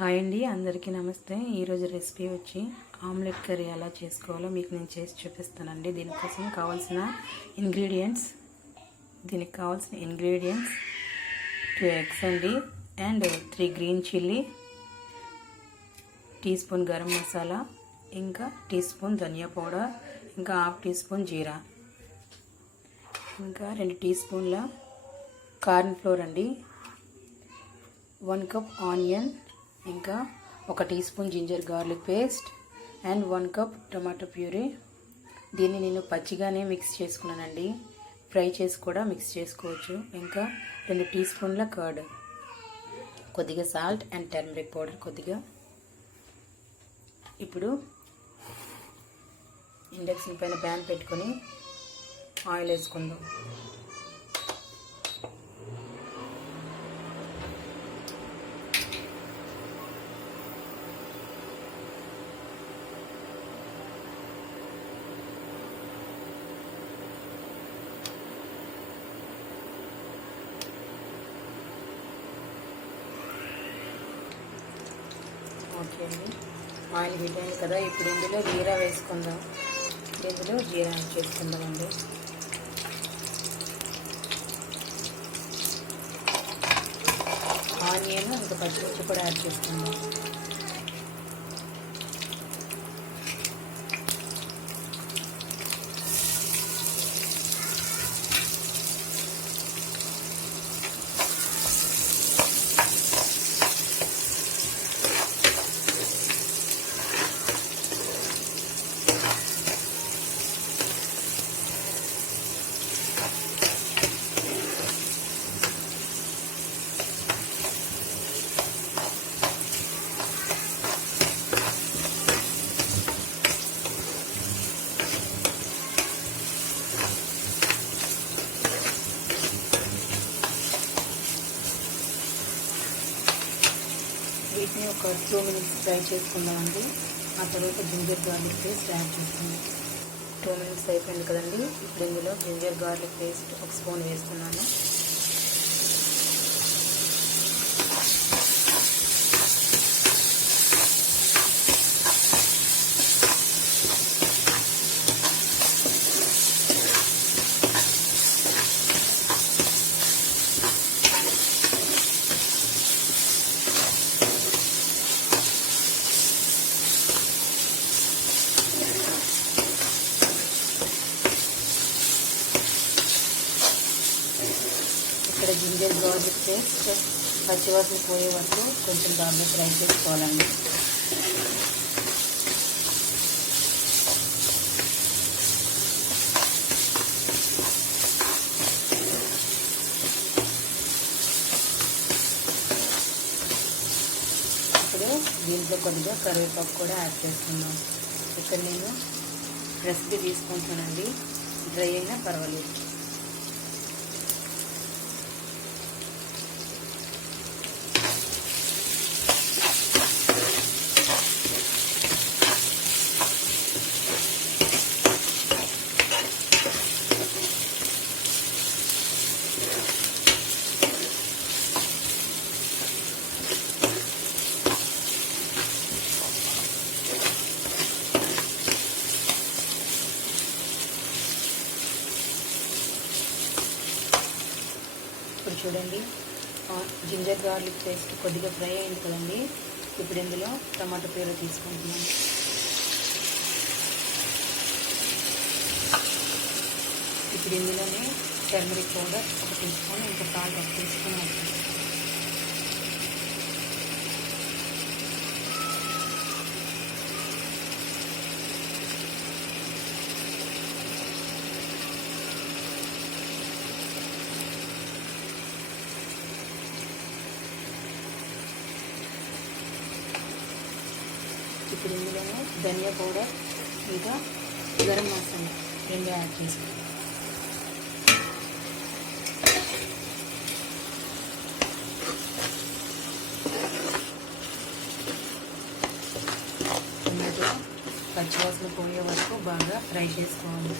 హాయ్ అండి, అందరికీ నమస్తే. ఈరోజు రెసిపీ వచ్చి ఆమ్లెట్ కర్రీ ఎలా చేసుకోవాలో మీకు నేను చేసి చూపిస్తానండి. దీనికి కావాల్సిన ఇంగ్రీడియంట్స్ 2 eggs అండి, and 3 green chilli, teaspoon garam masala, ఇంకా టీ స్పూన్ ధనియా పౌడర్, ఇంకా హాఫ్ టీ స్పూన్ జీరా, ఇంకా 2 టీ స్పూన్ల కార్న్ ఫ్లోర్ అండి, 1 కప్ ఆనియన్, ఇంకా 1 teaspoon ginger garlic paste, and 1 cup tomato puree. దీన్ని నేను పచ్చిగానే మిక్స్ చేసుకున్నానండి, ఫ్రై చేసి కూడా మిక్స్ చేసుకోవచ్చు. ఇంకా 2 టీ స్పూన్ల కర్డ్, కొద్దిగా సాల్ట్ అండ్ టర్మరిక్ పౌడర్ కొద్దిగా. ఇప్పుడు ఇండక్షన్ పైన ప్యాన్ పెట్టుకొని ఆయిల్ వేసుకుందాం. ఓకే అండి, ఆయిల్ హీట్ అయింది కదా. ఇప్పుడు ఇందులో జీరా వేసుకుందాం. ఇందులో జీరా యాడ్ చేసుకుందామండి. ఆనియన్ ఇంకా పచ్చిమిర్చి కూడా యాడ్ చేసుకుందాం. వీటిని ఒక 2 minutes ఫ్రై చేసుకుందామండి. ఆ తర్వాత జింజర్ గార్లిక్ పేస్ట్ యాడ్ చేసుకుందాం. 2 minutes అయిపోయింది కదండి. ఇప్పుడు ఇందులో జింజర్ గార్లిక్ పేస్ట్ 1 స్పూన్ వేసుకున్నాను. ఇక్కడ జింజర్ గార్లిక్ పేస్ట్ పచ్చివాసన పోయే వరకు కొంచెం దాంట్లో ఫ్రై చేసుకోవాలండి. ఇప్పుడు దీంట్లో కొద్దిగా కరివేపాకు కూడా యాడ్ చేసుకుందాం. ఇక్కడ నేను రెసిపీ తీసుకుంటానండి, డ్రై అయినా పర్వాలేదు. ఇప్పుడు చూడండి, జింజర్ గార్లిక్ పేస్ట్ కొద్దిగా ఫ్రై అయింది కదండి. ఇప్పుడు ఇందులో టమాటో ప్యూరీ తీసుకుంటున్నాను. ఇప్పుడు ఇందులోనే టర్మరిక్ పౌడర్ 1 టీ స్పూన్, ఇంకా సాల్ట్ 1 టీ స్పూన్ అవుతుంది. ఇప్పుడు ఇందులోనే ధనియా పౌడర్ ఇంకా గరం మసాలా 2 యాడ్ చేసుకుంటాం. ఇందులో పచ్చివాసన పోయే వరకు బాగా ఫ్రై చేసుకోవాలి.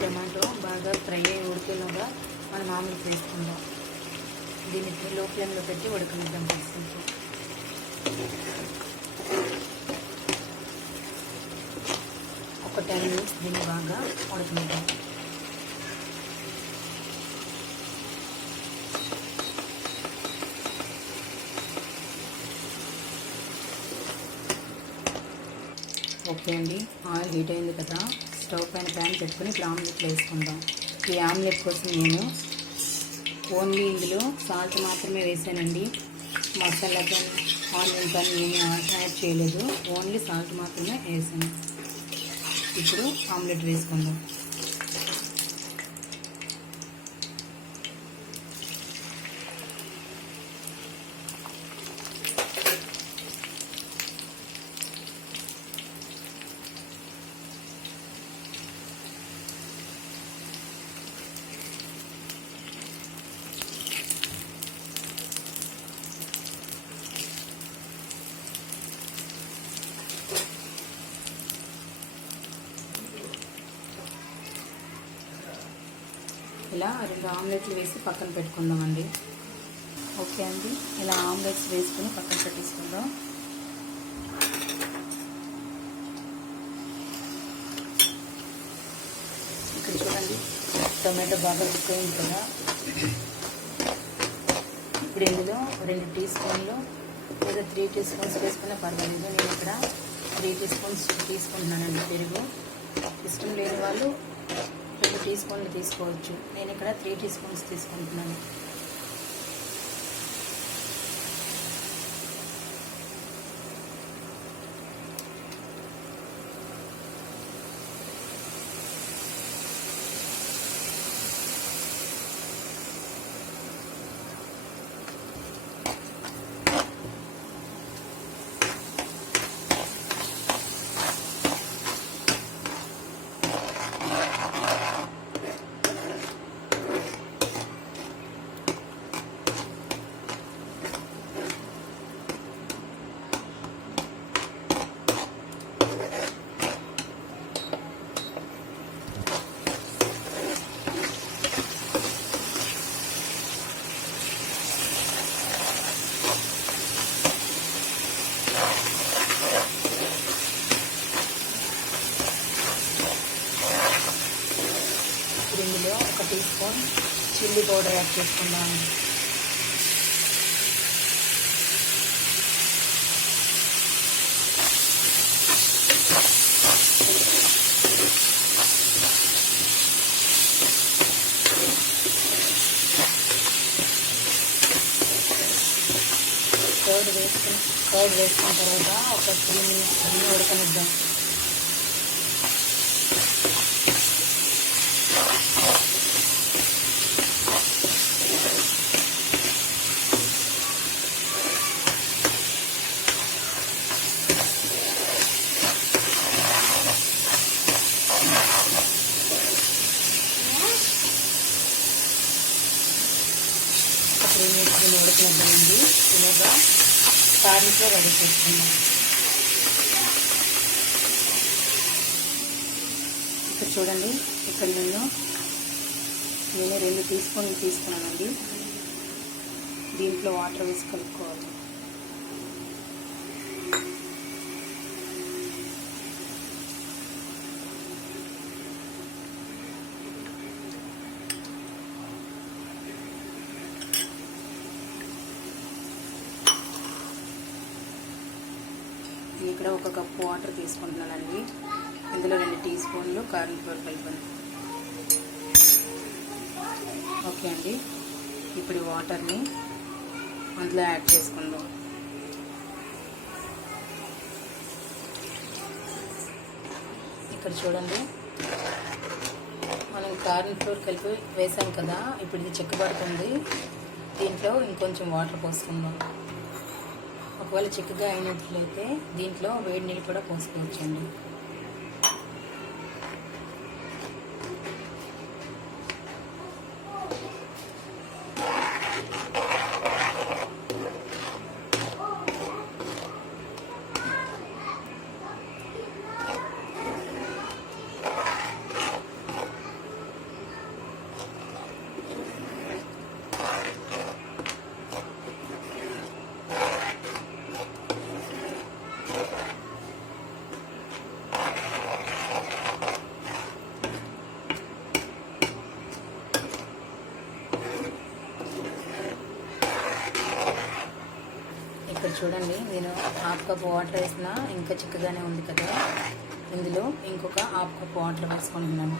టమాటో బాగా ఫ్రై అయ్యి ఉడికేలాగా మనం ఆమ్లెట్ వేసుకుందాం. దీన్ని లో ఫ్లేమ్లో పెట్టి ఉడకనిద్దాం కాసేపు. ఒక 10 minutes దీన్ని బాగా ఉడకనిద్దాం. ఓకే అండి, ఆయిల్ హీట్ అయింది కదా, స్టవ్ పైన ప్యాన్ పెట్టుకుని ఇప్పుడు ఆమ్లెట్లు వేసుకుందాం. ఈ ఆమ్లెట్ కోసం నేను ఓన్లీ ఇందులో సాల్ట్ మాత్రమే వేసానండి. మసాలా కానీ ఆనియన్ కానీ ఏమీ యాడ్ చేయలేదు, ఓన్లీ సాల్ట్ మాత్రమే వేసాను. ఇప్పుడు ఆమ్లెట్ వేసుకుందాం. ఇలా 2 ఆమ్లెట్లు వేసి పక్కన పెట్టుకుందామండి. ఓకే అండి, ఇలా ఆమ్లెట్స్ వేసుకుని పక్కన పెట్టేసుకుందాం. ఇక్కడ చూడండి, టొమాటో బాగా కుక్ అయింది కదా. ఇప్పుడు ఇందులో 2 టీ స్పూన్లు లేదా 3 టీ స్పూన్స్ వేసుకున్నా పర్వాలేదు. నేను ఇక్కడ 3 టీ స్పూన్స్ తీసుకుంటున్నానండి పెరుగు. ఇష్టం లేని వాళ్ళు 2 టీ స్పూన్లు తీసుకోవచ్చు. నేను ఇక్కడ 3 టీ స్పూన్స్ తీసుకుంటున్నాను. ఇందులో 1 teaspoon chilli powder add చేసుకుందాము. కర్డ్ వేసుకున్న తర్వాత ఒక 3 minutes ఉడకనిద్దాం. దీన్ని ఉడకనిద్దామండి. ఇలాగా కార్న్స్లో రెడీ చేసుకుందాం. ఇక్కడ చూడండి, ఇక్కడ నేను 2 టీ స్పూన్లు తీసుకున్నానండి. దీంట్లో వాటర్ వేసి కలుపుకోవాలి. ఇక్కడ 1 కప్పు వాటర్ తీసుకుంటున్నానండి. ఇందులో 2 టీ స్పూన్లు కార్న్ ఫ్లోర్ కలిపాను. ఓకే అండి, ఇప్పుడు వాటర్ని అందులో యాడ్ చేసుకుందాం. ఇక్కడ చూడండి, మనం కార్న్ ఫ్లోర్ కలిపి వేసాం కదా, ఇప్పుడు ఇది చిక్కబడుతుంది. దీంట్లో ఇంకొంచెం వాటర్ పోసుకుందాం. ఒకవేళ చిక్కగా అయినట్లయితే దీంట్లో వేడి నీళ్ళు కూడా పోసుకోవచ్చండి. చూడండి, నేను హాఫ్ కప్ వాటర్ వేసినా ఇంకా చిక్కగానే ఉంది కదా. ఇందులో ఇంకొక హాఫ్ కప్ వాటర్ వేసుకుంటున్నాను.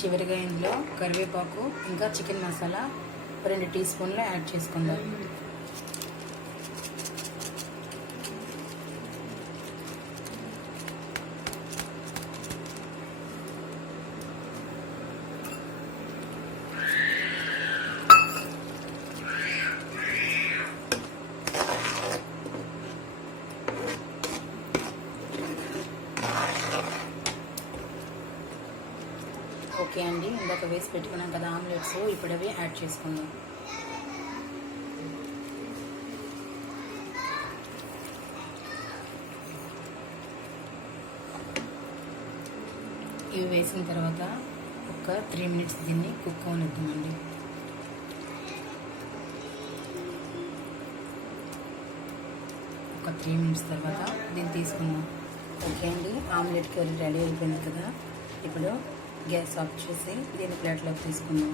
చివరిగా ఇందులో కరివేపాకు ఇంకా చికెన్ మసాలా 2 టీ స్పూన్లు యాడ్ చేసుకుందాం. ఓకే అండి, ఇందాక వేసి పెట్టుకున్నాం కదా ఆమ్లెట్స్, ఇప్పుడు అవి యాడ్ చేసుకుందాం. ఇవి వేసిన తర్వాత ఒక 3 మినిట్స్ దీన్ని కుక్ అవనిద్దామండి. ఒక 3 మినిట్స్ తర్వాత దీన్ని తీసుకుందాం. ఓకే అండి, ఆమ్లెట్ కర్రీ రెడీ అయిపోయింది కదా. ఇప్పుడు గ్యాస్ ఆఫ్ చేసి దీన్ని ప్లేట్లోకి తీసుకుందాం.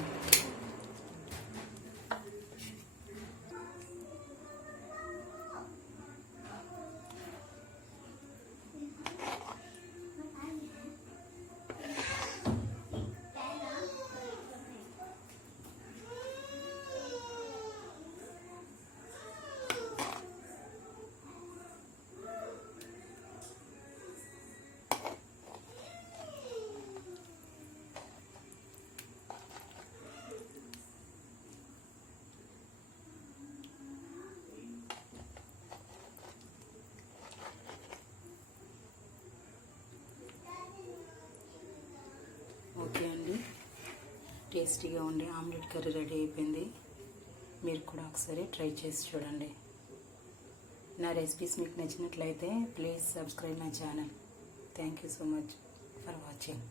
ఓకే అండి, టేస్టీగా ఉండే ఆమ్లెట్ కర్రీ రెడీ అయిపోయింది. మీరు కూడా ఒకసారి ట్రై చేసి చూడండి. నా రెసిపీస్ మీకు నచ్చినట్లయితే please subscribe my channel. Thank you so much for watching.